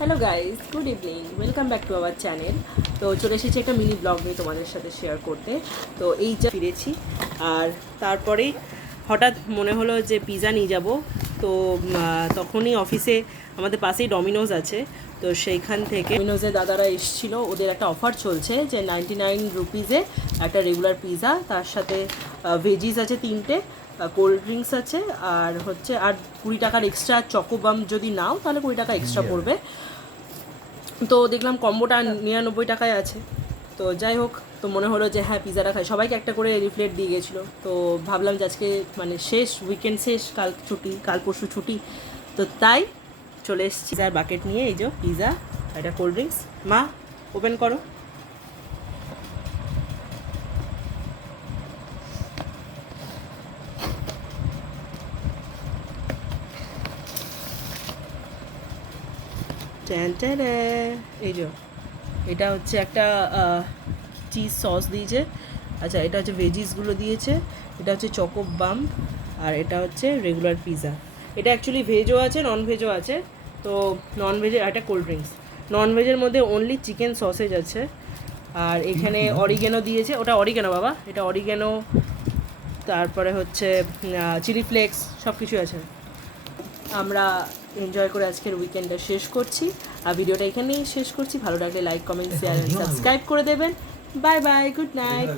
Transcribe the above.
Hello guys, good evening, welcome back to our channel. তো চলে এসেছি একটা মিনি ব্লগ নিয়ে তোমাদের সাথে শেয়ার করতে। তো এই যা ফিরেছি, আর তারপরেই হঠাৎ মনে হলো যে পিৎজা নিয়ে যাব। তো তখনই অফিসে আমাদের পাশেই ডমিনোজ আছে, তো সেইখান থেকে ডমিনোজে দাদারা এসেছিলো। ওদের একটা অফার চলছে যে 99 রুপিসে একটা রেগুলার পিৎজা, তার সাথে ভেজিস আছে 3টে, কোল্ড ড্রিঙ্কস আছে, আর হচ্ছে আর 20 টাকার এক্সট্রা চকোবাম যদি নাও তাহলে 20 টাকা এক্সট্রা পড়বে। তো দেখলাম কম্বোটা 99 টাকায় আছে। তো যাই হোক, তো মনে হলো যে হ্যাঁ পিৎজাটা খাই। সবাইকে একটা করে রিফ্লেট দিয়ে গেছিলো। তো ভাবলাম যে আজকে মানে শেষ উইকেন্ড, শেষ, কাল ছুটি, কাল পরশু ছুটি, তো তাই চলে এসেছি পিৎজার বাকেট নিয়ে। এই যে পিৎজা, একটা কোল্ড ড্রিঙ্কস। মা, ওপেন করো। এই যে এটা হচ্ছে একটা চিজ সস দিয়েছে। আচ্ছা, এটা হচ্ছে ভেজিসগুলো দিয়েছে, এটা হচ্ছে চকো বাম, আর এটা হচ্ছে রেগুলার পিৎজা। এটা অ্যাকচুয়ালি ভেজও আছে, নন ভেজও আছে। তো নন ভেজের একটা কোল্ড ড্রিঙ্কস। নন ভেজের মধ্যে অনলি চিকেন সসেজ আছে, আর এখানে অরিগেনো দিয়েছে। ওটা অরিগেনো বাবা, এটা অরিগেনো। তারপরে হচ্ছে চিলি ফ্লেক্স, সব কিছু আছে। আমরা এনজয় করে আজকের উইকেন্ডটা শেষ করছি, আর ভিডিওটা এখানেই শেষ করছি। ভালো লাগলে like, comment, share and subscribe করে দেবেন। Bye bye, good night.